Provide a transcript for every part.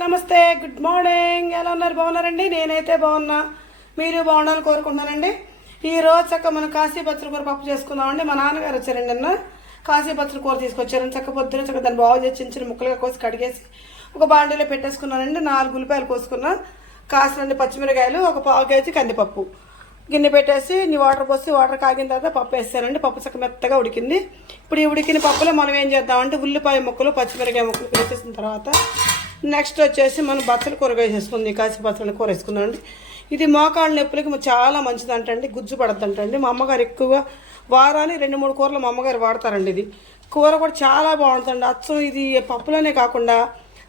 నమస్తే, good morning. ఎలా ఉన్నారు? బాగున్నారండి? నేనైతే బాగున్నా, మీరు బాగుండాలని కోరుకుంటున్నానండి. ఈ రోజు చక్క మనం కాశీపత్రి కూర పప్పు చేసుకుందామండి. మా నాన్నగారు వచ్చారండి, నిన్న కాశీపత్రి కూర తీసుకొచ్చారు. చక్క పొద్దున చక్క దాన్ని బాగు చేసి చిన్న చిన్న ముక్కలుగా కోసి కడిగేసి ఒక బాండీలో పెట్టేసుకున్నానండి. 4 ఉల్లిపాయలు కోసుకున్నా, కాసినండి పచ్చిమిరకాయలు, ఒక పావు కేజీ కందిపప్పు గిన్నె పెట్టేసి వాటర్ పోసి వాటర్ కాగిన తర్వాత పప్పు వేస్తానండి. పప్పు చక్క మెత్తగా ఉడికింది. ఇప్పుడు ఈ ఉడికిన పప్పులో మనం ఏం చేద్దామంటే ఉల్లిపాయ ముక్కలు పచ్చిమిరకాయ ముక్కలు వేసేసిన తర్వాత నెక్స్ట్ వచ్చేసి మనం బచ్చల కూర వేసేసుకుంది. కాసి బచ్చల కూర వేసుకుందామండి. ఇది మోకాళ్ళ నొప్పులకి చాలా మంచిదంటండి, గుజ్జు పడద్దంటండి. మా అమ్మగారు ఎక్కువగా వారానికి 2-3 కూరలు మా అమ్మగారు వాడతారండి. ఇది కూర కూడా చాలా బాగుంటుందండి. అచ్చం ఇది పప్పులోనే కాకుండా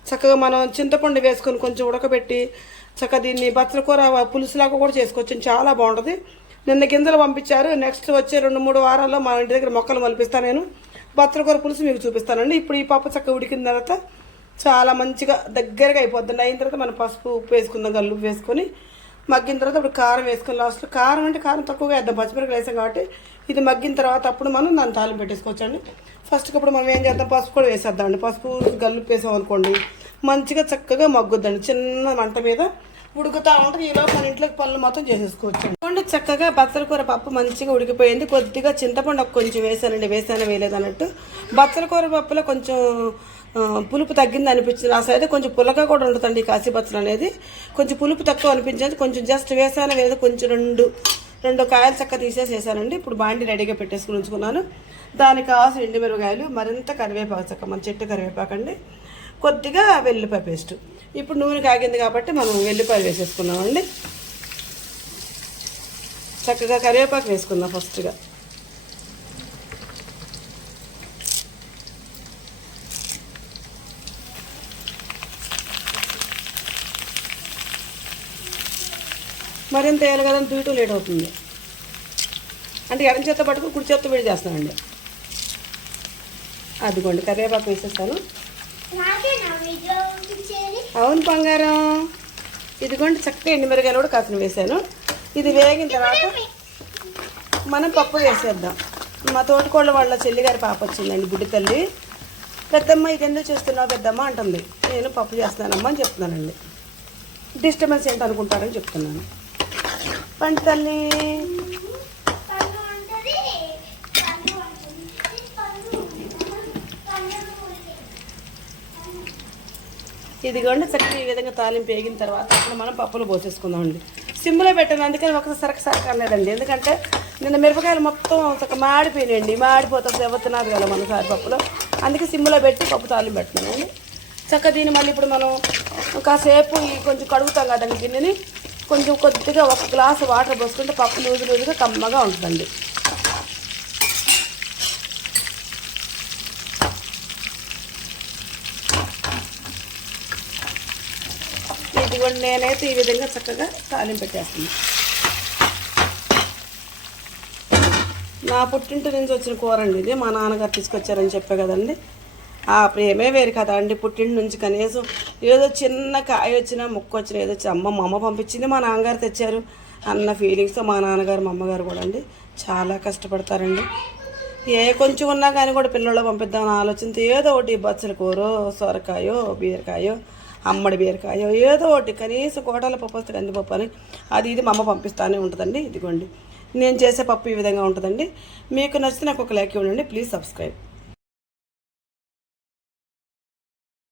చక్కగా మనం చింతపండు వేసుకొని కొంచెం ఉడకబెట్టి చక్కగా దీన్ని బచ్చల కూర పులుసులాగా కూడా చేసుకోవచ్చు, చాలా బాగుంటుంది. నిన్న గింజలు పంపించారు. నెక్స్ట్ వచ్చే 2-3 వారాల్లో మా ఇంటి దగ్గర మొక్కలు మలిపిస్తాను. నేను బచ్చల కూర పులుసు మీకు చూపిస్తానండి. ఇప్పుడు ఈ పప్పు చక్కగా ఉడికిన తర్వాత చాలా మంచిగా దగ్గరగా అయిపోద్దండి. అయిన తర్వాత మనం పసుపు ఉప్పు వేసుకుందాం, గల్లు వేసుకొని మగ్గిన తర్వాత ఇప్పుడు కారం వేసుకొని లాస్ట్లో కారం అంటే కారం తక్కువగా వేద్దాం, పచ్చిమిరపకాయలు వేసాం కాబట్టి. ఇది మగ్గిన తర్వాత అప్పుడు మనం దాన్ని తాలింపు పెట్టేసుకోవచ్చండి. ఫస్ట్కి అప్పుడు మనం ఏం చేద్దాం, పసుపు కూడా వేసేద్దామండి. పసుపు గల్లు వేసాం అనుకోండి మంచిగా చక్కగా మగ్గుద్దండి. చిన్న మంట మీద ఉడుకుతూ ఉంటుంది. ఈలోపు మన ఇంట్లోకి పనులు మొత్తం చేసేసుకోవచ్చు. చక్కగా బచ్చల కూర పప్పు మంచిగా ఉడికిపోయింది. కొద్దిగా చింతపండు కొంచెం వేసానండి, వేయలేదు అన్నట్టు. బచ్చల కూర పప్పులో కొంచెం పులుపు తగ్గింది అనిపించింది. అసలు అయితే కొంచెం పుల్లగా కూడా ఉంటుందండి. కాశీ బచ్చలు అనేది కొంచెం పులుపు తక్కువ అనిపించింది. కొంచెం జస్ట్ వేసాను, వేదో కొంచెం రెండు కాయలు చక్క తీసేసి వేసానండి. ఇప్పుడు బాండి రెడీగా పెట్టేసుకుని ఉంచుకున్నాను. దానికి కావాల్సిన ఎండుమిరపకాయలు, మరింత కరివేపాకు, చక్క మన చెట్టు కరివేపాకండి, కొద్దిగా వెల్లిపాయ పేస్ట్. ఇప్పుడు నూనె కాగింది కాబట్టి మనం వెల్లిపాయలు వేసేసుకున్నామండి. చక్కగా కరివేపాకు వేసుకుందాం ఫస్ట్గా. మరింత వేయాలి కదా, దూయటం లేట్ అవుతుంది. అంటే ఎడం చేత్తో పట్టుకుని కుడి చేత్తో వేడి చేస్తానండి. అదిగోండి కరివేపాకు వేసేస్తాను. అవును బంగారం. ఇదిగోండి చక్కగా ఎండుమిరకాయలు కూడా కాసిన వేసాను. ఇది వేగిన తర్వాత మనం పప్పు వేసేద్దాం. మా తోటకోళ్ళ వాళ్ళ చెల్లిగారి పాప వచ్చిందండి, బుడ్డి తల్లి. పెద్దమ్మ ఇది ఎందుకు చేస్తున్నావు పెద్దమ్మ అంటుంది. నేను పప్పు చేస్తున్నానమ్మా అని చెప్తున్నానండి. డిస్టర్బెన్స్ ఏంటి అనుకుంటారని చెప్తున్నాను. పంట తల్లి ఇదిగోండి చక్కగా ఈ విధంగా తాలింపు వేగిన తర్వాత అప్పుడు మనం పప్పులు పోసేసుకుందామండి. సిమ్లో పెట్టాను, అందుకని ఒకసారి సరక అనలేదండి. ఎందుకంటే నిన్న మిరపకాయలు మొత్తం చక్కగా మాడిపోయినాయండి. మాడిపోతుంది ఎవరుతున్నారు కదా మన సారి పప్పులో, అందుకే సిమ్లో పెట్టి పప్పు తాలింపు పెడుతున్నానండి. చక్కగా దీన్ని మళ్ళీ ఇప్పుడు మనం కాసేపు కొంచెం కడుగుతాం కదండి గిన్నెని. కొంచెం కొద్దిగా 1 గ్లాసు వాటర్ పోసుకుంటే పప్పు లూజుగా కమ్మగా ఉంటుందండి. ఇదిగోండి నేనైతే ఈ విధంగా చక్కగా తాలింపు పెట్టేస్తాను. నా పుట్టింటి నుంచి వచ్చిన కూర అండి ఇది. మా నాన్నగారు తీసుకొచ్చారని చెప్పే కదండి. ఆ ప్రేమే వేరు కదా అండి. పుట్టింటి నుంచి కనీసం ఏదో చిన్న కాయ వచ్చినా ముక్క వచ్చినా ఏదో మా అమ్మ పంపించింది, మా నాన్నగారు తెచ్చారు అన్న ఫీలింగ్స్తో మా నాన్నగారు మా అమ్మగారు కూడా అండి చాలా కష్టపడతారండి. కొంచెం ఉన్నా కానీ కూడా పిల్లల్లో పంపిద్దామని ఆలోచనతో ఏదో ఒకటి బచ్చల కూరో, సొరకాయో, బీరకాయో, అమ్మడి బీరకాయో ఏదో ఒకటి కనీసం కోటాల పప్పు వస్తే కందిపప్పు అని అది ఇది మా అమ్మ పంపిస్తూనే ఉంటుందండి. ఇదిగోండి నేను చేసే పప్పు ఈ విధంగా ఉంటుందండి. మీకు నచ్చితే నాకు ఒక లైక్ ఇవ్వండి. Please subscribe.